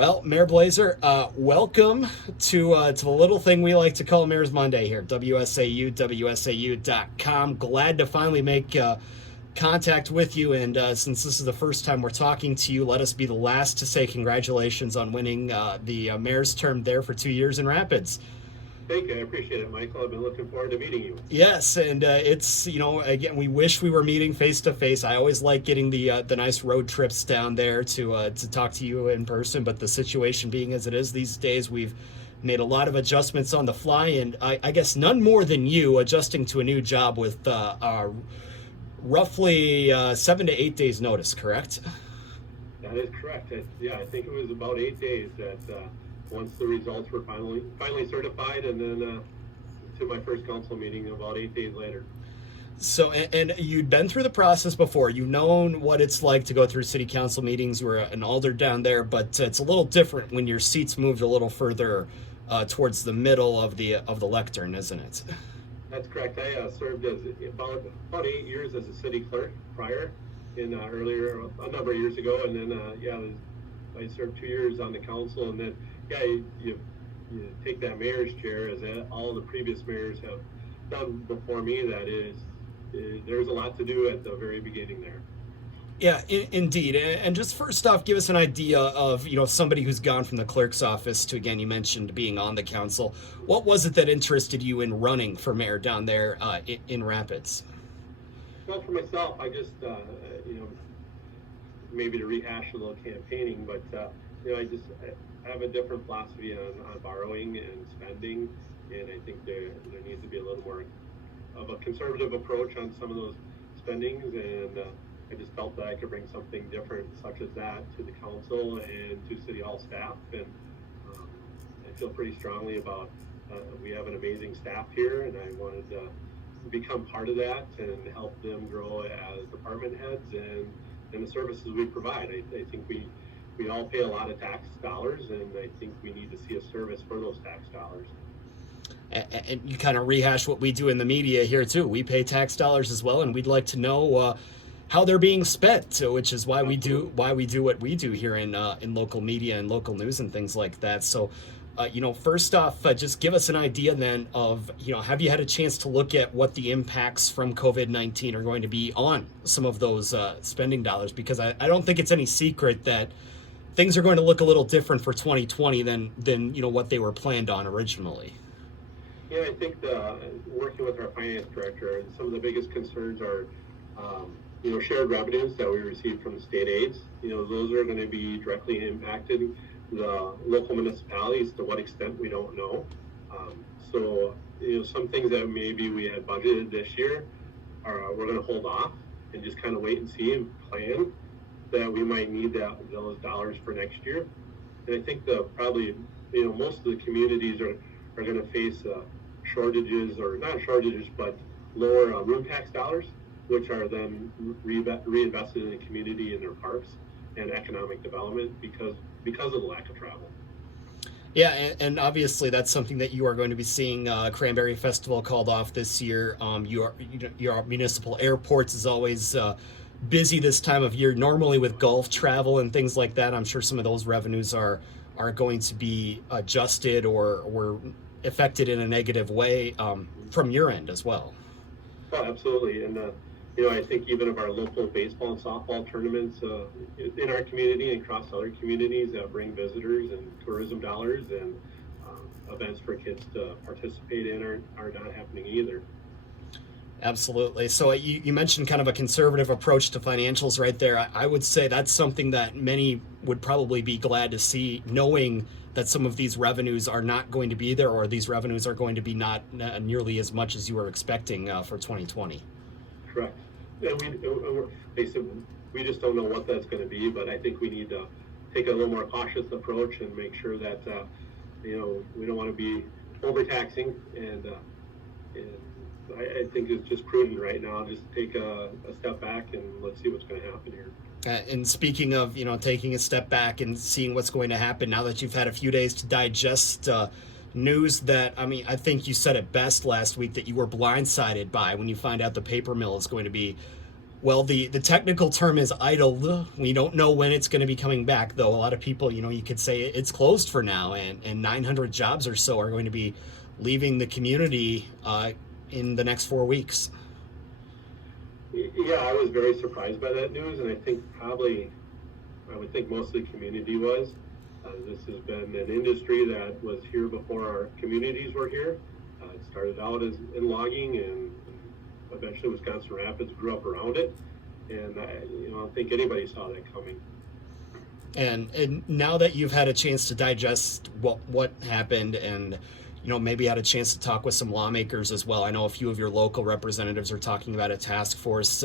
Well, Mayor Blaser, welcome to the little thing we like to call Mayor's Monday here. WSAU.com. Glad to finally make contact with you. And since this is the first time we're talking to you, let us be the last to say congratulations on winning the mayor's term there for 2 years in Rapids. Thank you. I appreciate it, Michael. I've been looking forward to meeting you. Yes, and it's again we wish we were meeting face to face. I always like getting the nice road trips down there to talk to you in person. But the situation being as it is these days, we've made a lot of adjustments on the fly, and I guess none more than you adjusting to a new job with roughly 7 to 8 days notice. Correct? That is correct. I think it was about 8 days that once the results were finally certified, and then to my first council meeting about 8 days later. So, and you'd been through the process before. You've known what it's like to go through city council meetings. You were an alder down there, but it's a little different when your seats moved a little further towards the middle of the lectern, isn't it? That's correct. I served as about 8 years as a city clerk prior, earlier a number of years ago, and then I served 2 years on the council, and then you take that mayor's chair as all the previous mayors have done before me. That is, there's a lot to do at the very beginning there. Yeah, indeed. And just first off, give us an idea of, somebody who's gone from the clerk's office to, again, you mentioned being on the council. What was it that interested you in running for mayor down there in Rapids? Well, for myself, I just, maybe to rehash a little campaigning, but, I have a different philosophy on borrowing and spending, and I think there needs to be a little more of a conservative approach on some of those spendings, and I just felt that I could bring something different such as that to the council and to City Hall staff, and I feel pretty strongly about we have an amazing staff here, and I wanted to become part of that and help them grow as department heads and the services we provide. I think we all pay a lot of tax dollars, and I think we need to see a service for those tax dollars. And you kind of rehash what we do in the media here too. We pay tax dollars as well, and we'd like to know how they're being spent. So, which is why we do what we do here in local media and local news and things like that. So, first off, just give us an idea then of have you had a chance to look at what the impacts from COVID-19 are going to be on some of those spending dollars? Because I don't think it's any secret that things are going to look a little different for 2020 than what they were planned on originally. Yeah, I think working with our finance director, some of the biggest concerns are, shared revenues that we receive from the state aids. Those are going to be directly impacted the local municipalities. To what extent, we don't know. So some things that maybe we had budgeted this year we're going to hold off and just kind of wait and see and plan that we might need those dollars for next year. And I think probably most of the communities are going to face shortages, or not shortages, but lower room tax dollars, which are then reinvested in the community, in their parks and economic development because of the lack of travel. Yeah, and obviously that's something that you are going to be seeing. Cranberry Festival called off this year. Your municipal airports is always busy this time of year, normally with golf travel and things like that. I'm sure some of those revenues are going to be adjusted or affected in a negative way from your end as well. Oh, absolutely. And I think even of our local baseball and softball tournaments in our community and across other communities that bring visitors and tourism dollars and events for kids to participate in are not happening either. Absolutely. So you mentioned kind of a conservative approach to financials right there. I would say that's something that many would probably be glad to see, knowing that some of these revenues are not going to be there, or these revenues are going to be not nearly as much as you were expecting for 2020. Correct. And we just don't know what that's going to be, but I think we need to take a little more cautious approach and make sure that we don't want to be overtaxing, and I think it's just prudent right now. Just take a step back and let's see what's going to happen here. And speaking of, taking a step back and seeing what's going to happen, now that you've had a few days to digest news that, I think you said it best last week, that you were blindsided by when you find out the paper mill is going to be Well, the technical term is idled. We don't know when it's going to be coming back, though. A lot of people, you could say it's closed for now, and 900 jobs or so are going to be leaving the community in the next 4 weeks. Yeah, I was very surprised by that news, and I think probably, I would think most of the community was. This has been an industry that was here before our communities were here. It started out as in logging, and eventually Wisconsin Rapids grew up around it. And I don't think anybody saw that coming. And now that you've had a chance to digest what happened, and maybe had a chance to talk with some lawmakers as well. I know a few of your local representatives are talking about a task force.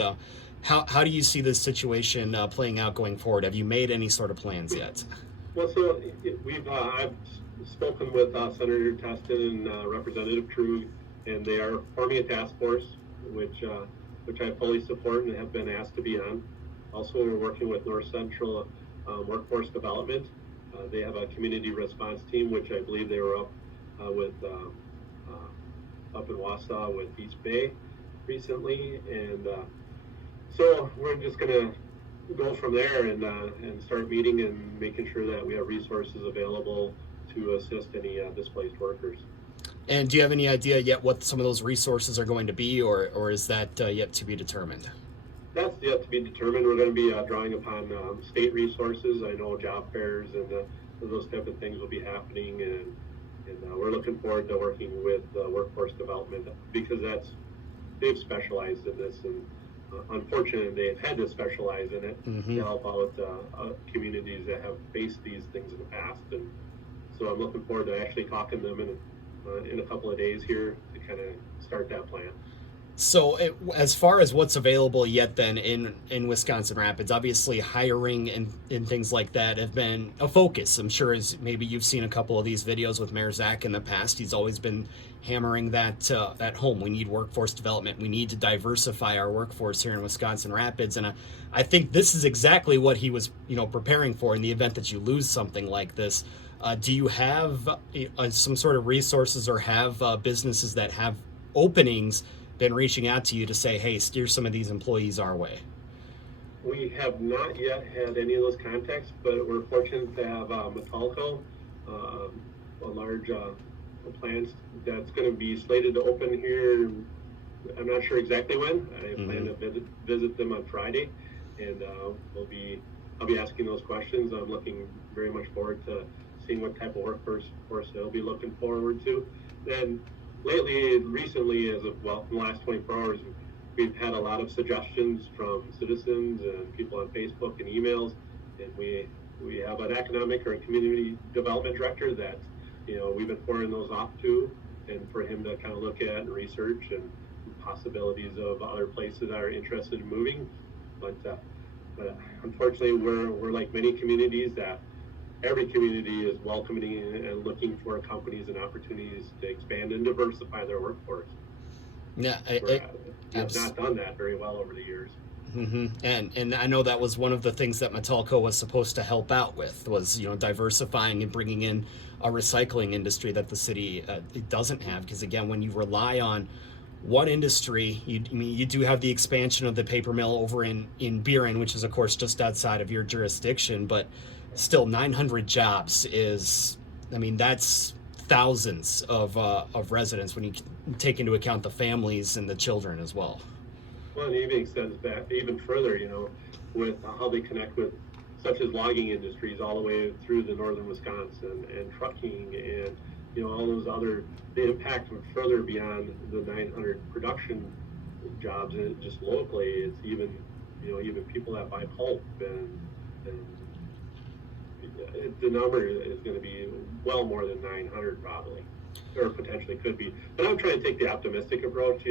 How do you see this situation playing out going forward? Have you made any sort of plans yet? Well, so I've spoken with Senator Teston and Representative Krug, and they are forming a task force, which I fully support and have been asked to be on. Also, we're working with North Central Workforce Development. They have a community response team, which I believe they were up up in Wausau with East Bay recently, and so we're just going to go from there and start meeting and making sure that we have resources available to assist any displaced workers. And do you have any idea yet what some of those resources are going to be, or is that yet to be determined? That's yet to be determined. We're going to be drawing upon state resources. I know job fairs and those type of things will be happening, and we're looking forward to working with workforce development, because they've specialized in this, and unfortunately they've had to specialize in it to help out communities that have faced these things in the past. And so I'm looking forward to actually talking to them in a couple of days here to kind of start that plan. So, as far as what's available yet, then in Wisconsin Rapids, obviously hiring and things like that have been a focus. I'm sure, as maybe you've seen a couple of these videos with Mayor Zach in the past, he's always been hammering that at home. We need workforce development. We need to diversify our workforce here in Wisconsin Rapids, and I think this is exactly what he was preparing for in the event that you lose something like this. Do you have some sort of resources, or have businesses that have openings been reaching out to you to say, hey, steer some of these employees our way? We have not yet had any of those contacts, but we're fortunate to have Metalco, a large plant that's going to be slated to open here. I'm not sure exactly when. I plan to visit them on Friday, and I'll be asking those questions. I'm looking very much forward to seeing what type of workforce they'll be looking forward to. And recently, in the last 24 hours, we've had a lot of suggestions from citizens and people on Facebook and emails, and we have an economic or a community development director that we've been forwarding those off to, and for him to kind of look at and research and possibilities of other places that are interested in moving. But unfortunately, we're like many communities that every community is welcoming and looking for companies and opportunities to expand and diversify their workforce. Yeah, I've not done that very well over the years. And I know that was one of the things that Metalco was supposed to help out with, was diversifying and bringing in a recycling industry that the city doesn't have. Because again, when you rely on one industry, you do have the expansion of the paper mill over in Buren, which is of course just outside of your jurisdiction, but still 900 jobs is, that's thousands of residents when you take into account the families and the children as well. Well, and even extends back even further, with how they connect with such as logging industries all the way through the northern Wisconsin, and trucking, and all those other, the impact further beyond the 900 production jobs, and just locally, it's even people that buy pulp, and the number is going to be well more than 900 probably, or potentially could be. But I'm trying to take the optimistic approach.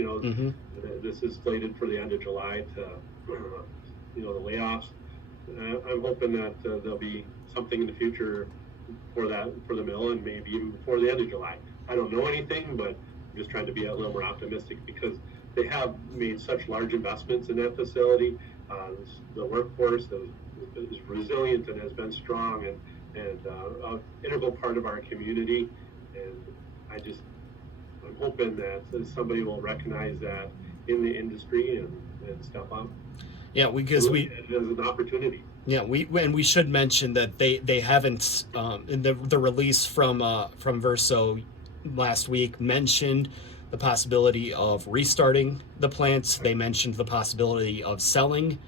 This is slated for the end of July to, the layoffs. I'm hoping that there'll be something in the future for the mill, and maybe even before the end of July. I don't know anything, but I'm just trying to be a little more optimistic, because they have made such large investments in that facility. The workforce is resilient and has been strong, and an integral part of our community. And I'm hoping that somebody will recognize that in the industry and step up. Yeah, because look at it as an opportunity. yeah, we should mention that they haven't in the release from Verso last week mentioned the possibility of restarting the plant. They mentioned the possibility of selling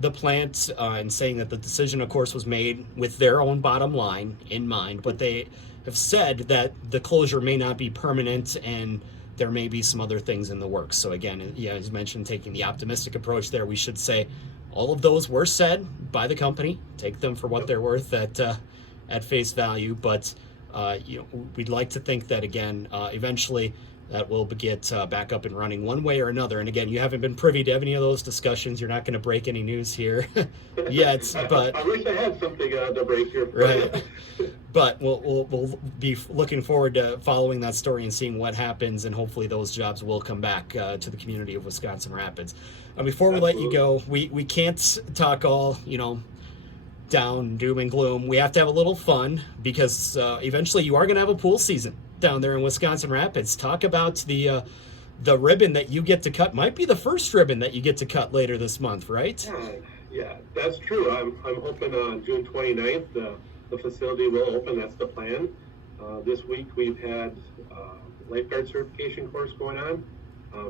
the plant and saying that the decision, of course, was made with their own bottom line in mind. But they have said that the closure may not be permanent and there may be some other things in the works. So again, yeah, as mentioned, taking the optimistic approach there, we should say all of those were said by the company. Take them for what they're worth at face value. But we'd like to think that again, eventually that will get back up and running one way or another. And again, you haven't been privy to any of those discussions. You're not going to break any news here yet. But I wish I had something to break here. right. But we'll be looking forward to following that story and seeing what happens, and hopefully those jobs will come back to the community of Wisconsin Rapids. Before we let you go, we can't talk all down doom and gloom. We have to have a little fun because eventually you are going to have a pool season down there in Wisconsin Rapids. Talk about the ribbon that you get to cut. Might be the first ribbon that you get to cut later this month, right? Yeah, that's true. I'm hoping on June 29th the facility will open. That's the plan. This week we've had lifeguard certification course going on.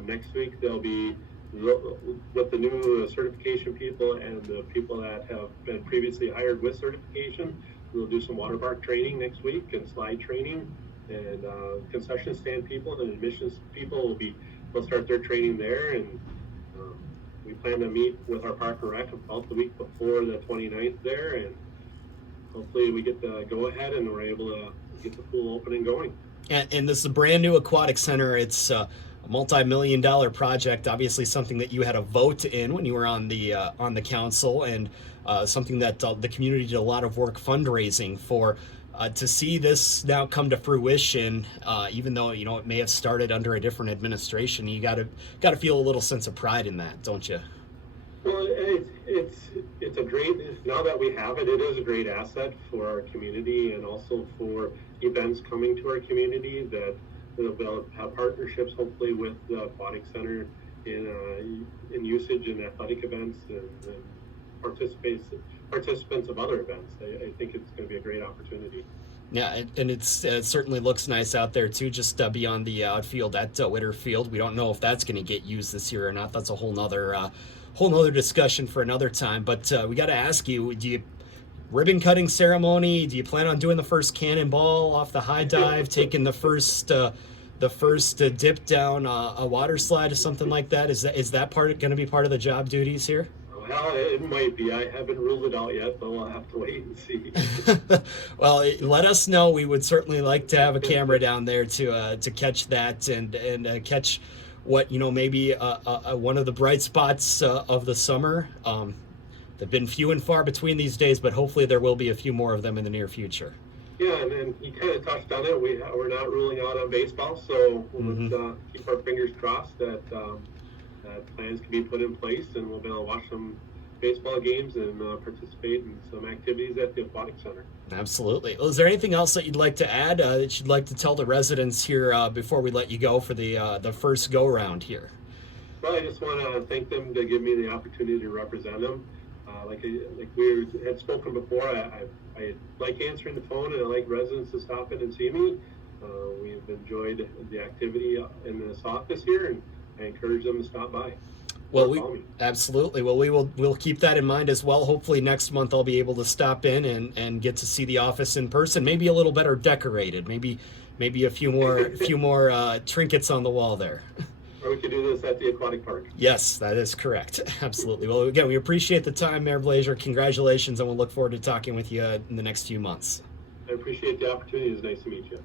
Next week there'll be with the new certification people and the people that have been previously hired with certification. We'll do some water park training next week and slide training, and concession stand people and admissions people will start their training there. And we plan to meet with our park and rec about the week before the 29th there, and hopefully we get the go ahead and we're able to get the pool open and going. And this is a brand new aquatic center. It's a multi-million-dollar project. Obviously, something that you had a vote in when you were on the council, and something that the community did a lot of work fundraising for. To see this now come to fruition, even though it may have started under a different administration, you got to feel a little sense of pride in that, don't you? Well, it's a great, now that we have it, it is a great asset for our community and also for events coming to our community that will have partnerships hopefully with the aquatic center in usage in athletic events and participants of other events. I think it's going to be a great opportunity. Yeah, and it certainly looks nice out there too, just beyond the outfield at Witter Field. We don't know if that's going to get used this year or not. That's a whole nother discussion for another time. But we got to ask you, do you ribbon cutting ceremony? Do you plan on doing the first cannonball off the high dive, taking the first dip down a water slide or something like that? Is that going to be part of the job duties here? Well, it might be. I haven't ruled it out yet, but we'll have to wait and see. Well, let us know. We would certainly like to have a camera down there to catch that and catch what maybe one of the bright spots of the summer. They've been few and far between these days, but hopefully there will be a few more of them in the near future. Yeah, and you kind of touched on it. We're not ruling out on baseball, so we'll keep our fingers crossed that plans can be put in place, and we'll be able to watch some baseball games and participate in some activities at the aquatic center. Absolutely. Well, is there anything else that you'd like to add that you'd like to tell the residents here before we let you go for the first go round here? Well, I just want to thank them to give me the opportunity to represent them. Like we had spoken before, I like answering the phone, and I like residents to stop in and see me. We've enjoyed the activity in this office here, and I encourage them to stop by. Well, absolutely. Well, we'll keep that in mind as well. Hopefully next month I'll be able to stop in and get to see the office in person. Maybe a little better decorated. Maybe a few more trinkets on the wall there. Or we could do this at the aquatic park. Yes, that is correct. Absolutely. Well, again, we appreciate the time, Mayor Blaser. Congratulations, and we'll look forward to talking with you in the next few months. I appreciate the opportunity. It's nice to meet you.